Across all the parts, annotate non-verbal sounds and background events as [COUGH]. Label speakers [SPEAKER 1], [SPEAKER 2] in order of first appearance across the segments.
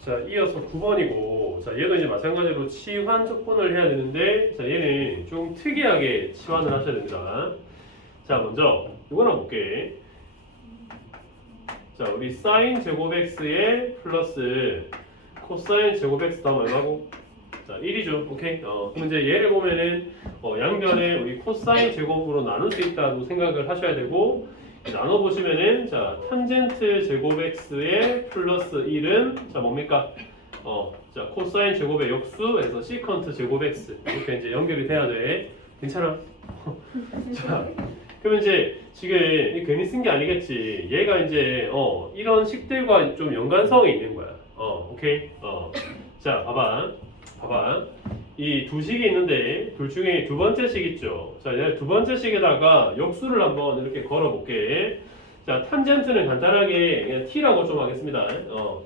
[SPEAKER 1] 자, 이어서 9번이고, 자, 얘도 이제 마찬가지로 치환 접근을 해야 되는데, 자, 얘는 좀 특이하게 치환을 하셔야 됩니다. 자, 먼저 이거나 볼게. 자, 우리 사인 제곱 x에 플러스 코사인 제곱 x 다음 얼마고? 자, 1이죠. 오케이. 어, 그럼 이제 얘를 보면은 어, 양변에 우리 코사인 제곱으로 나눌 수 있다고 생각을 하셔야 되고 나눠 보시면은 자, 탄젠트 제곱 x에 플러스 1은 자, 뭡니까? 어, 자, 코사인 제곱의 역수에서 시컨트 제곱 x 이렇게 이제 연결이 돼야 돼. 괜찮아? [LAUGHS] 자, 그러면 이제 지금 이 괜히 쓴 게 아니겠지. 얘가 이제 어 이런 식들과 좀 연관성이 있는 거야. 어, 오케이. 어, 자, 봐봐, 봐봐. 이 두 식이 있는데 둘 중에 두 번째 식 있죠. 자, 내가 두 번째 식에다가 역수를 한번 이렇게 걸어 볼게. 자, 탄젠트는 간단하게 그냥 t라고 좀 하겠습니다. 어,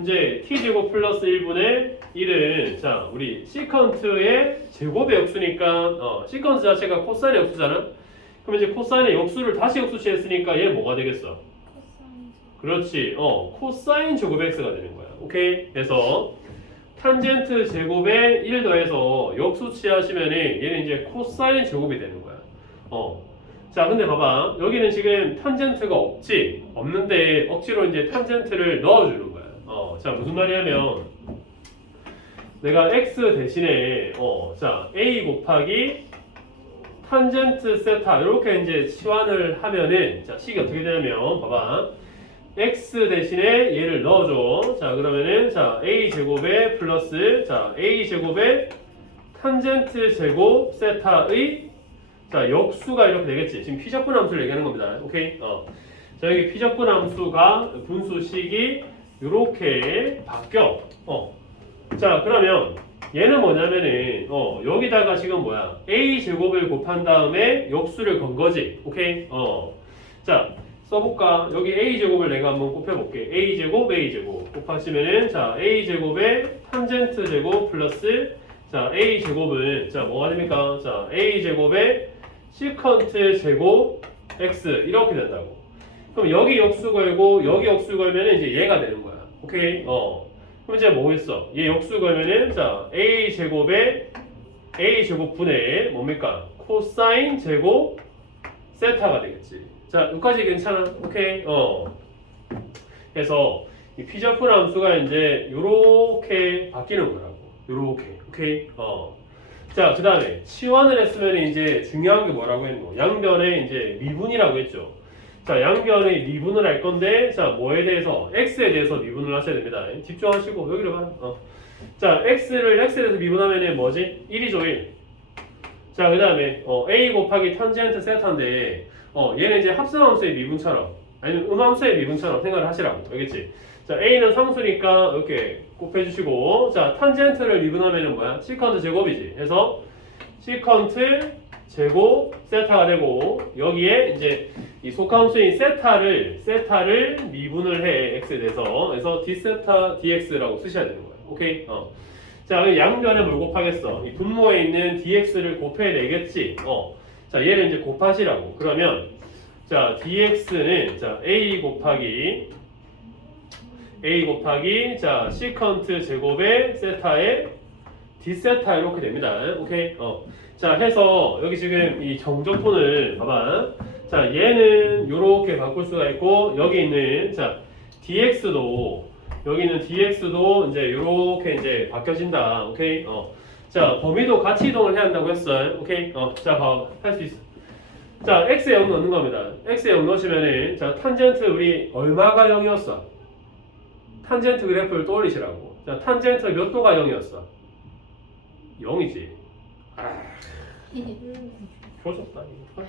[SPEAKER 1] 이제 t 제곱 플러스 1분의 1은 자, 우리 시컨트의 제곱의 역수니까 어, 시컨트 자체가 코사인의 역수잖아. 그럼 이제 코사인의 역수를 다시 역수치했으니까 얘 뭐가 되겠어? 그렇지. 어, 코사인 제곱 x가 되는 거야. 오케이. 그래서 탄젠트 제곱에 1 더해서 역수치 하시면은 얘는 이제 코사인 제곱이 되는 거야. 어. 자, 근데 봐봐. 여기는 지금 탄젠트가 없지? 없는데 억지로 이제 탄젠트를 넣어 주는 거야. 어. 자, 무슨 말이냐면 내가 x 대신에 어, 자, a 곱하기 탄젠트 세타 이렇게 이제 치환을 하면은 자, 식이 어떻게 되냐면 봐봐. X 대신에 얘를 넣어줘. 자 그러면은 자 a 제곱에 플러스 자 a 제곱에 탄젠트 제곱 세타의 자 역수가 이렇게 되겠지. 지금 피적분 함수를 얘기하는 겁니다. 오케이. 어. 자 여기 피적분 함수가 분수식이 이렇게 바뀌어. 어. 자 그러면 얘는 뭐냐면은 어 여기다가 지금 뭐야 a 제곱을 곱한 다음에 역수를 건 거지. 오케이. 어. 자. 써볼까? 여기 a 제곱을 내가 한번 곱해볼게. a 제곱, a 제곱 곱하시면은 자 a 제곱에 탄젠트 제곱 플러스 자 a 제곱은 자 뭐가 됩니까? 자 a 제곱에 시컨트 제곱 x 이렇게 된다고. 그럼 여기 역수 걸고 여기 역수 걸면은 이제 얘가 되는 거야. 오케이? 어. 그럼 이제 뭐겠어? 얘 역수 걸면은 자 a 제곱에 a 제곱 분의 뭡니까? 코사인 제곱 세타가 되겠지. 자, 여기까지 괜찮아? 오케이. 어. 그래서 이 피저프 함수가 이제 요렇게 바뀌는 거라고. 요렇게. 오케이. 어. 자, 그다음에 치환을 했으면 이제 중요한 게 뭐라고 했노? 양변에 이제 미분이라고 했죠. 자, 양변에 미분을 할 건데 자, 뭐에 대해서 x에 대해서 미분을 하셔야 됩니다. 집중하시고 여기로 봐. 어. 자, x를 x에 대해서 미분하면은 뭐지? 1이죠, 1. 자, 그 다음에 어, a 곱하기 탄젠트 세타인데 어, 얘는 이제 합성함수의 미분처럼 아니면 음함수의 미분처럼 생각을 하시라고 알겠지? 자 a는 상수니까 이렇게 곱해주시고 자 탄젠트를 미분하면은 뭐야? 시컨트 제곱이지. 그래서 시컨트 제곱 세타가 되고 여기에 이제 이 속함수인 세타를 세타를 미분을 해 x에 대해서 그래서 d 세타 dx라고 쓰셔야 되는 거야. 오케이? 어. 자 양변에 뭘 곱하겠어? 이 분모에 있는 dx를 곱해내겠지. 어. 자, 얘를 이제 곱하시라고. 그러면 자, dx는 자, a 곱하기 a 곱하기 자, 시컨트 제곱의 세타의 d세타 이렇게 됩니다. 오케이? 어. 자, 해서 여기 지금 이 정적분을 봐봐. 자, 얘는 요렇게 바꿀 수가 있고 여기 있는 자, dx도 여기 있는 dx도 이제 요렇게 이제 바뀌어진다. 오케이? 어. 자, 범위도 같이 이동을 해야 한다고 했어요. 오케이? 어, 자, 봐. 할수 있어. 자, x에 0 넣는 겁니다. x에 0 넣으시면은, 자, 탄젠트 우리 얼마가 0이었어? 탄젠트 그래프를 떠올리시라고. 자, 탄젠트 몇 도가 0이었어? 0이지. 아, 표줬다, 이거.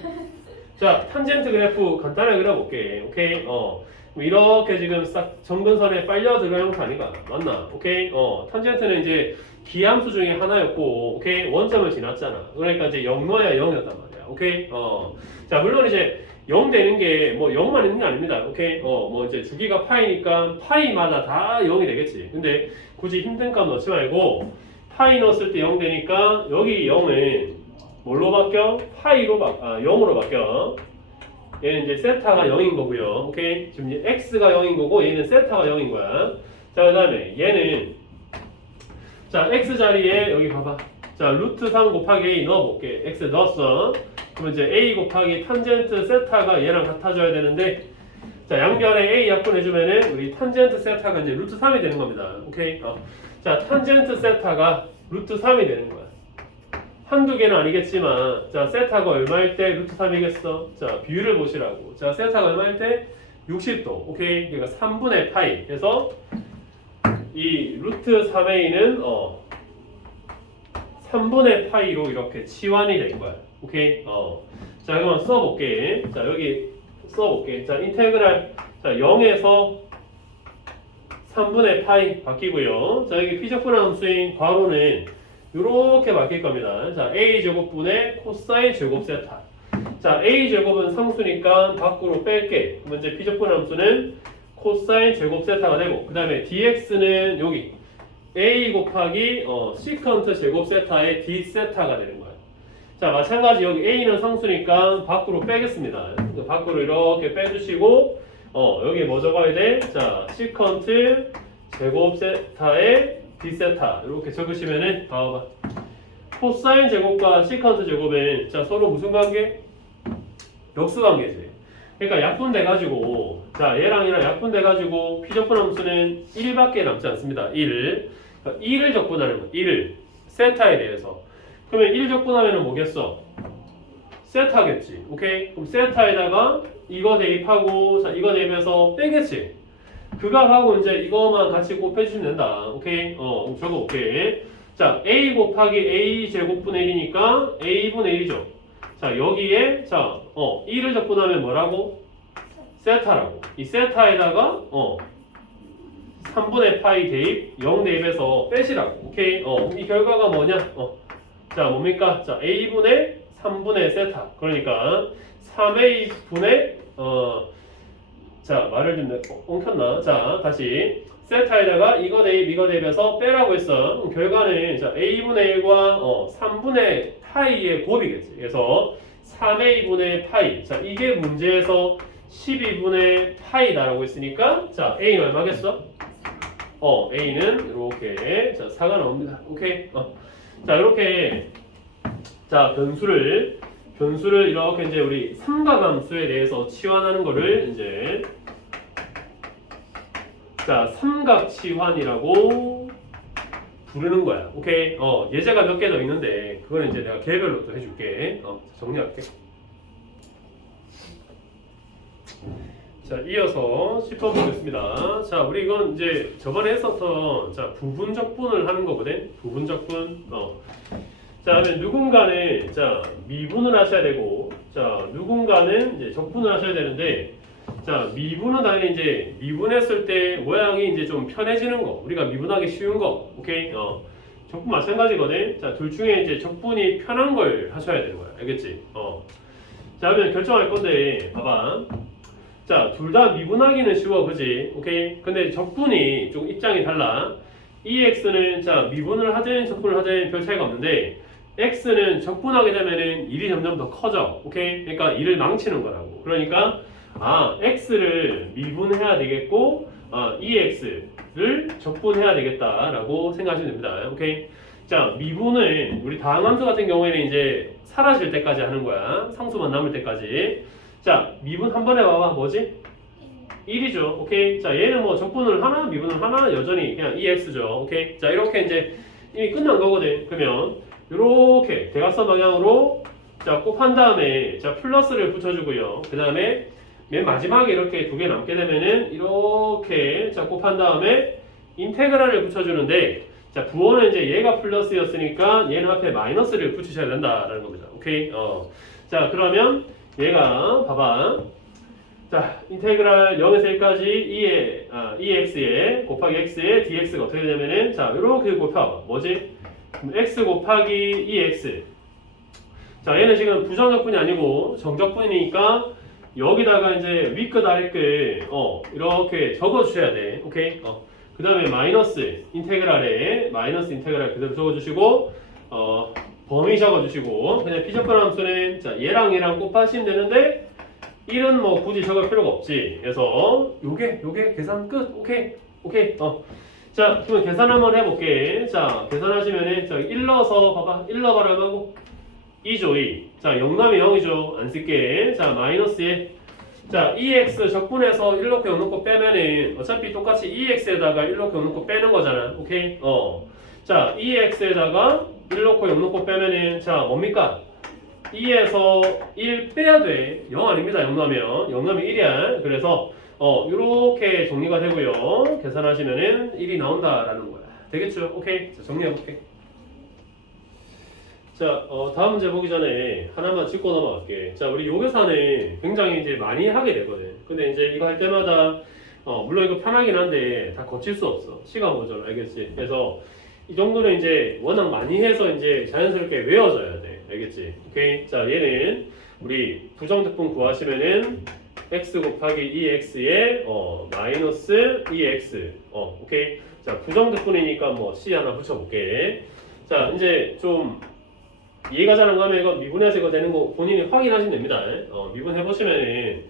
[SPEAKER 1] 자, 탄젠트 그래프 간단하게 그려볼게. 오케이? 어. 그럼 이렇게 지금 싹 점근선에 빨려 들어간 형태 아닌가? 맞나? 오케이? 어, 탄젠트는 이제 기함수 중에 하나였고, 오케이? 원점을 지났잖아. 그러니까 이제 0 넣어야 0이었단 말이야. 오케이? 어. 자, 물론 이제 0 되는 게 뭐 0만 있는 게 아닙니다. 오케이? 어, 뭐 이제 주기가 파이니까 파이마다 다 0이 되겠지. 근데 굳이 힘든 값 넣지 말고, 파이 넣었을 때 0 되니까 여기 0은 뭘로 바뀌어? 파이로 바, 아, 0으로 바뀌어. 얘는 이제 세타가 0인 거고요. 오케이? 지금 이제 x가 0인 거고 얘는 세타가 0인 거야. 자, 그 다음에 얘는 자, x 자리에 여기 봐봐. 자, 루트 3 곱하기 a 넣어볼게. x 넣었어. 그럼 이제 a 곱하기 탄젠트 세타가 얘랑 같아져야 되는데 자, 양변에 a 약분해주면은 우리 탄젠트 세타가 이제 루트 3이 되는 겁니다. 오케이? 어. 자, 탄젠트 세타가 루트 3이 되는 거야. 한두 개는 아니겠지만 자, 세타가 얼마일 때 루트 3이겠어? 자, 비율을 보시라고. 자, 세타가 얼마일 때 60도. 오케이? 그러니까 3분의 파이. 그래서 이 루트 3a는 어 3분의 파이로 이렇게 치환이 된 거야. 오케이? 어. 자, 그러면 써볼게. 자, 여기 써볼게. 자, 인테그랄. 자, 0에서 3분의 파이 바뀌고요. 자, 여기 피적분 함수인 괄호는 이렇게 바뀔 겁니다. 자, a 제곱분의 코사인 제곱 세타. 자, a 제곱은 상수니까 밖으로 뺄게. 이제 피적분 함수는 코사인 제곱 세타가 되고, 그 다음에 dx는 여기 a 곱하기 어, 시컨트 제곱 세타의 d 세타가 되는 거예요. 자, 마찬가지 여기 a는 상수니까 밖으로 빼겠습니다. 그 밖으로 이렇게 빼주시고, 어, 여기 뭐 적어야 돼? 자, 시컨트 제곱 세타의 d 세타 이렇게 적으시면은 봐봐. 코사인 제곱과 시컨트 제곱은 자 서로 무슨 관계? 역수 관계지. 그러니까 약분돼 가지고 자 얘랑 얘랑 약분돼 가지고 피적분 함수는 1밖에 남지 않습니다. 1. 그러니까 1을 적분하는 거. 1을 세타에 대해서. 그러면 1 적분하면은 뭐겠어? 세타겠지. 오케이? 그럼 세타에다가 이거 대입하고 자 이거 대입해서 빼겠지. 그가 하고 이제 이거만 같이 곱해주시면 된다. 오케이? 어, 적어 볼게. 자, a 곱하기 a 제곱분의 1이니까 a분의 1이죠. 자, 여기에 자, 어, 1을 적분하면 뭐라고? 세타라고. 이 세타에다가 어 3분의 파이 대입 0 대입해서 빼시라고. 오케이? 어, 이 결과가 뭐냐? 어. 자, 뭡니까? 자, a분의 3분의 세타. 그러니까 3a분의 어 자, 말을 좀 어, 엉켰나? 자, 다시 세타에다가 이거 대입 이거 대입해서 빼라고 했어. 결과는 자, a분의 1과 어, 3분의 파이의 곱이겠지. 그래서 3a분의 파이. 자, 이게 문제에서 12분의 파이다라고 했으니까 자, a는 얼마겠어? 어, a는 이렇게 자, 4가 나옵니다. 오케이. 어. 자, 이렇게 자, 변수를 변수를 이렇게 이제 우리 삼각함수에 대해서 치환하는 거를 이제 자 삼각치환이라고 부르는 거야. 오케이. 어 예제가 몇 개 더 있는데 그거는 이제 내가 개별로 또 해줄게. 어 정리할게. 자 이어서 10번 보겠습니다. 자 우리 이건 이제 저번에 했었던 자 부분적분을 하는 거거든. 부분적분. 어. 자, 그러면 누군가는 자 미분을 하셔야 되고, 자 누군가는 이제 적분을 하셔야 되는데, 자 미분은 당연히 이제 미분했을 때 모양이 이제 좀 편해지는 거, 우리가 미분하기 쉬운 거, 오케이? 어 적분 마찬가지거든. 자 둘 중에 이제 적분이 편한 걸 하셔야 되는 거야, 알겠지? 어. 자, 그러면 결정할 건데, 봐봐. 자, 둘 다 미분하기는 쉬워, 그지? 오케이? 근데 적분이 좀 입장이 달라. EX는 자 미분을 하든 적분을 하든 별 차이가 없는데 x는 적분하게 되면은 1이 점점 더 커져. 오케이? 그러니까 1을 망치는 거라고. 그러니까 아, x를 미분해야 되겠고 아, ex를 적분해야 되겠다라고 생각하시면 됩니다. 오케이? 자, 미분은 우리 다항함수 같은 경우에는 이제 사라질 때까지 하는 거야. 상수만 남을 때까지. 자, 미분 한 번에 봐봐. 뭐지? 1이죠. 오케이. 자, 얘는 뭐 적분을 하나, 미분을 하나, 여전히 그냥 EX죠. 오케이. 자, 이렇게 이제 이미 끝난 거거든. 그러면 이렇게 대각선 방향으로 자 곱한 다음에 자 플러스를 붙여주고요. 그 다음에 맨 마지막에 이렇게 두 개 남게 되면은 이렇게 자 곱한 다음에 인테그랄을 붙여주는데 자 부호는 이제 얘가 플러스였으니까 얘는 앞에 마이너스를 붙이셔야 된다라는 겁니다. 오케이. 어. 자 그러면 얘가 봐봐. 자 인테그랄 0에서 1까지 2의 아, 2x에 곱하기 x에 dx가 어떻게 되냐면은 자 이렇게 곱해봐. 뭐지? x 곱하기 2x. 자, 얘는 지금 부정적분이 아니고 정적분이니까 여기다가 이제 윗끝 아래끝 어 이렇게 적어 주셔야 돼. 오케이? 어. 그 다음에 마이너스 인테그랄에 마이너스 인테그랄 그대로 적어 주시고 어 범위 적어 주시고 그냥 피적분 함수는 자, 얘랑 얘랑 곱하시면 되는데 1은 뭐 굳이 적을 필요가 없지. 그래서 요게 요게 계산 끝. 오케이. 오케이. 어. 자, 그러면 계산 한번 해볼게. 자, 계산하시면은 자, 1 넣어서 봐봐. 1 넣어봐라 하고 2죠 2. 자, 영남이 0이죠. 안 쓸게. 자, 마이너스 1. 자, 2x 적분해서 1 넣고 0 넣고 빼면은 어차피 똑같이 2x에다가 1 넣고 0 넣고 빼는 거잖아. 오케이? 어. 자, 2x에다가 1 넣고 0 넣고 빼면은 자, 뭡니까? 2에서 1 빼야 돼. 0 아닙니다. 0 넣으면. 0 넣으면 1이야. 그래서 어, 요렇게 정리가 되고요. 계산하시면은 1이 나온다라는 거야. 되겠죠? 오케이. 자, 정리해 볼게. 자, 어, 다음 문제 보기 전에 하나만 짚고 넘어갈게. 자, 우리 요 계산을 굉장히 이제 많이 하게 되거든. 근데 이제 이거 할 때마다, 어, 물론 이거 편하긴 한데 다 거칠 수 없어. 시간 모자라, 알겠지? 그래서 이 정도는 이제 워낙 많이 해서 이제 자연스럽게 외워져야 돼. 알겠지? 오케이? 자, 얘는 우리 부정득분 구하시면은 x 곱하기 2x에 어, 마이너스 2x. 어, 오케이? 자, 부정득분이니까 뭐 c 하나 붙여볼게. 자, 이제 좀 이해가 잘안 가면 이거 미분해서 이거 되는 거 본인이 확인하시면 됩니다. 어, 미분해 보시면은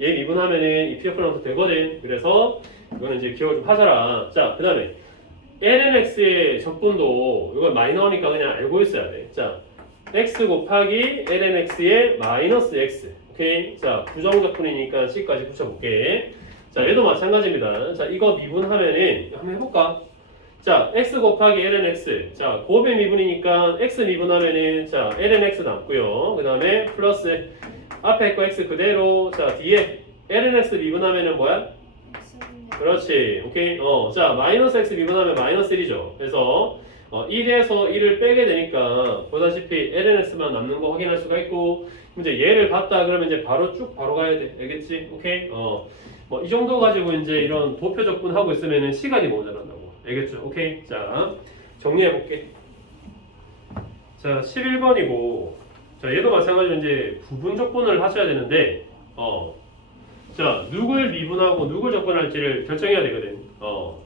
[SPEAKER 1] 얘 미분하면은 이 PF랑도 되거든. 그래서 이거는 이제 기억을 좀 하셔라. 자, 그 다음에 lnx의 적분도 이걸 많이 나오니까 그냥 알고 있어야 돼. 자, x 곱하기 lnx의 마이너스 x. 오케이. 자, 부정적분이니까 c까지 붙여볼게. 자, 얘도 마찬가지입니다. 자, 이거 미분하면은 한번 해볼까? 자, x 곱하기 lnx. 자, 곱의 미분이니까 x 미분하면은 자, lnx 남고요. 그 다음에 플러스 앞에 거 x 그대로. 자, 뒤에 lnx 미분하면은 뭐야? 그렇지. 오케이. 어, 자, 마이너스 x 미분하면 마이너스 1이죠. 그래서 어, 1에서 1을 빼게 되니까 보다시피 lnx만 남는 거 확인할 수가 있고 이제 얘를 봤다 그러면 이제 바로 쭉 바로 가야 돼. 알겠지? 오케이. 어. 뭐 이 정도 가지고 이제 이런 도표 적분 하고 있으면은 시간이 모자란다고. 알겠죠? 오케이. 자, 정리해 볼게. 자, 11번이고 자, 얘도 마찬가지로 이제 부분 적분을 하셔야 되는데 어. 자, 누굴 미분하고 누굴 적분할지를 결정해야 되거든. 어.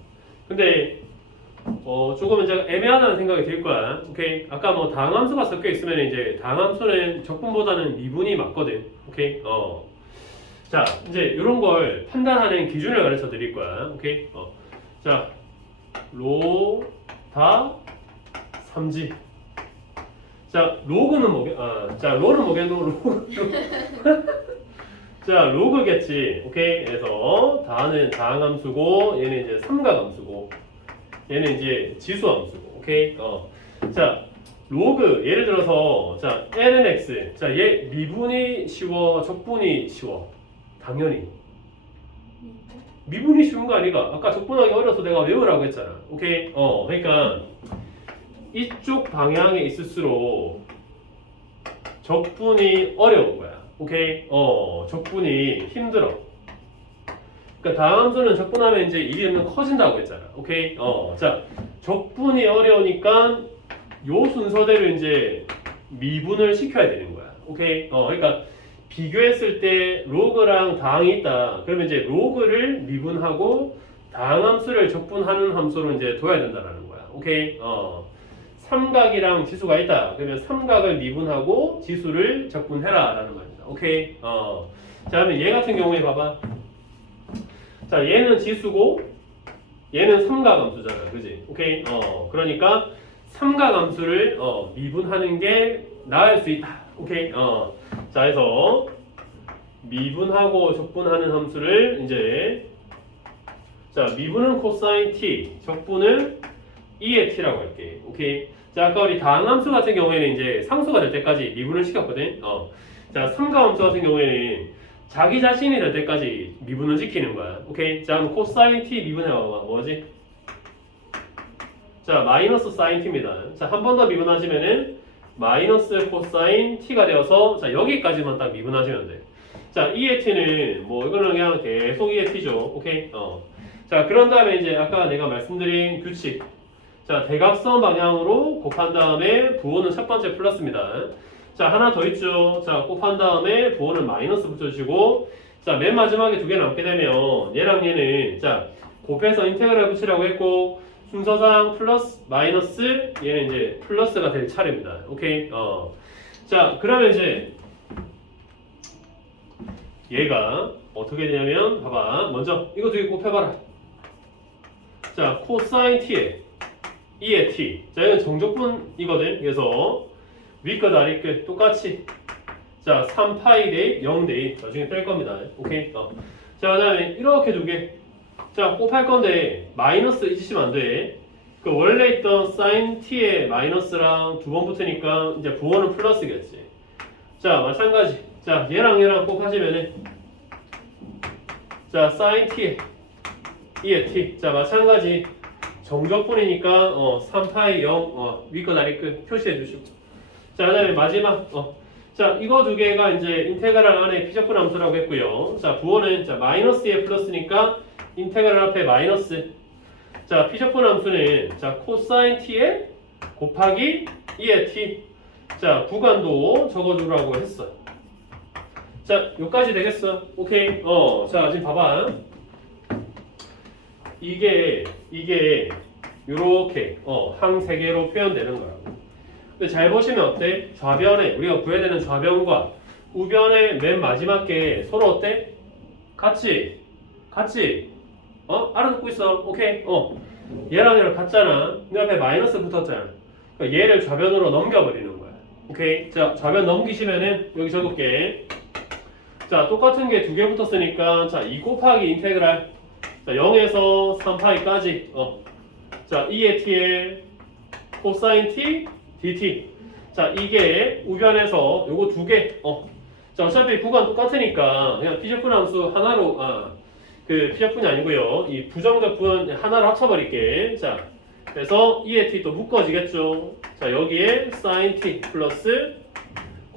[SPEAKER 1] 근데 어, 조금 이제 애매하다는 생각이 들 거야. 오케이. 아까 뭐 다항함수가 섞여 있으면 이제 다항함수는 적분보다는 미분이 맞거든. 오케이. 어. 자, 이제 이런 걸 판단하는 기준을 가르쳐 드릴 거야. 오케이. 어. 자, 로, 다, 삼지. 자, 로그는 뭐겠, 아, 자, 로는 뭐겠노? 로그. [LAUGHS] 자, 로그겠지. 오케이. 그래서 다는 다항함수고, 얘는 이제 삼각함수고, 얘는 이제 지수함수고. 오케이. 어. 자, 로그 예를 들어서 자 ln x 자 얘 미분이 쉬워 적분이 쉬워 당연히 미분이 쉬운 거 아니가? 아까 적분하기 어려서 내가 외우라고 했잖아. 오케이? 어 그러니까 이쪽 방향에 있을수록 적분이 어려운 거야. 오케이? 어 적분이 힘들어. 그러니까 다함수는 적분하면 이제 이름은 커진다고 했잖아. 오케이? 어 자 적분이 어려우니까 요 순서대로 이제 미분을 시켜야 되는 거야. 오케이? 어, 그러니까 비교했을 때 로그랑 다항이 있다. 그러면 이제 로그를 미분하고 다항함수를 적분하는 함수로 이제 둬야 된다라는 거야. 오케이? 어. 삼각이랑 지수가 있다. 그러면 삼각을 미분하고 지수를 적분해라라는 말입니다. 오케이? 어. 자, 그러면 얘 같은 경우에 봐봐. 자, 얘는 지수고 얘는 삼각함수잖아. 그지? 오케이? 어. 그러니까 삼각함수를 어, 미분하는 게 나을 수 있다. 오케이. 어. 자, 해서 미분하고 적분하는 함수를 이제 자, 미분은 코사인 t, 적분은 2의 t라고 할게. 오케이. 자, 아까 우리 다항함수 같은 경우에는 이제 상수가 될 때까지 미분을 시켰거든. 어. 자, 삼각함수 같은 경우에는 자기 자신이 될 때까지 미분을 시키는 거야. 오케이. 자, 그럼 코사인 t 미분해 봐봐. 뭐지? 자, 마이너스 사인 t입니다. 자, 한 번 더 미분하시면은 마이너스 코사인 t가 되어서 자, 여기까지만 딱 미분하시면 돼. 자, 2의 t는 뭐 이거는 그냥 계속 2의 t죠. 오케이? 어. 자, 그런 다음에 이제 아까 내가 말씀드린 규칙. 자, 대각선 방향으로 곱한 다음에 부호는 첫 번째 플러스입니다. 자, 하나 더 있죠. 자, 곱한 다음에 부호는 마이너스 붙여주시고 자, 맨 마지막에 두 개 남게 되면 얘랑 얘는 자, 곱해서 인테그랄 붙이라고 했고 순서상 플러스 마이너스 얘는 이제 플러스가 될 차례입니다. 오케이. 어. 자, 그러면 이제 얘가 어떻게 되냐면 봐봐. 먼저 이거 두 개 곱해 봐라. 자 코사인 t에 2의 t 자 이건 정적분이거든 그래서 위끝 아래 끝 똑같이 자 3파이 대 0대 나중에 뺄 겁니다 오케이 어. 자 그다음에 이렇게 두 개 자 곱할 건데 마이너스 잊으시면 안 돼. 그 원래 있던 사인 t의 마이너스랑 두 번 붙으니까 이제 부호는 플러스겠지. 자 마찬가지. 자 얘랑 얘랑 곱하시면은 자 사인 t에 2의 t. 자 마찬가지. 정적분이니까 어 3파이 0 어, 위끝 아래 끝 표시해 주시고. 자 그다음에 마지막 어. 자 이거 두 개가 이제 인테그랄 안에 피적분 함수라고 했고요. 자 부호는 자 마이너스에 플러스니까 인테그랄 앞에 마이너스. 자 피적분 함수는 자 코사인 t에 곱하기 2의 t. 자 구간도 적어주라고 했어 자 여기까지 되겠어. 오케이. 어 자 지금 봐봐. 이게 이게 요렇게 어, 항 세 개로 표현되는 거야. 근데 잘 보시면 어때? 좌변에 우리가 구해야 되는 좌변과 우변의 맨 마지막 게 서로 어때? 같이 같이 어 알아듣고 있어. 오케이 어 얘랑 얘랑 같잖아. 근데 앞에 마이너스 붙었잖아. 그러니까 얘를 좌변으로 넘겨버리는 거야. 오케이 자 좌변 넘기시면은 여기 적을게. 자 똑같은 게 두 개 붙었으니까 자 2 곱하기 인테그랄 자 0에서 3파이까지 어. 자 2의 t에 코사인 t dt 자 이게 우변에서 요거 두 개 어. 자 어차피 구간 똑같으니까 그냥 피적분 함수 하나로 아 그 피적분이 아니고요 이 부정적분 하나로 합쳐버릴게 자 그래서 2의 t 또 묶어지겠죠 자 여기에 sin t 플러스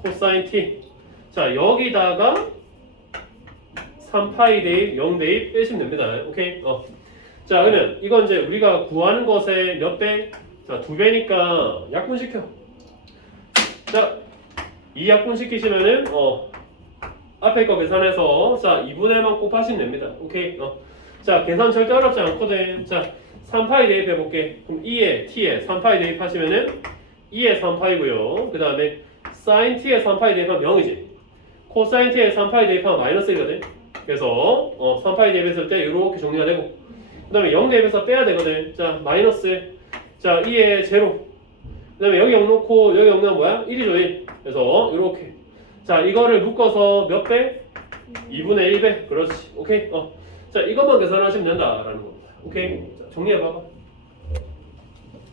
[SPEAKER 1] 코사인 t자 여기다가 3파이 대입 0 대입 빼시면 됩니다. 오케이? 어. 자, 그러면 이건 이제 우리가 구하는 것의 몇 배? 자, 두 배니까 약분시켜. 자, 이 약분시키시면은 어 앞에 거 계산해서 자, 2분의만 곱하시면 됩니다. 오케이? 어. 자, 계산 절대 어렵지 않거든. 자, 3파이 대입해 볼게. 그럼 2에 t에 3파이 대입하시면은 2에 3파이고요. 그 다음에 sin t에 3파이 대입하면 0이지. 코사인 t에 3파이 대입하면 마이너스 1이거든. 그래서 어, 3파이 대입했을 때 이렇게 정리가 되고 그 다음에 0 대입해서 빼야 되거든 자 마이너스 자 2에 제로 그 다음에 여기 0 놓고 여기 0 넣으면 뭐야? 1이죠 1 그래서 이렇게 자 이거를 묶어서 몇 배? 2분의 1배? 그렇지. 오케이. 어. 자 이것만 계산하시면 된다라는 겁니다. 오케이? 자, 정리해 봐봐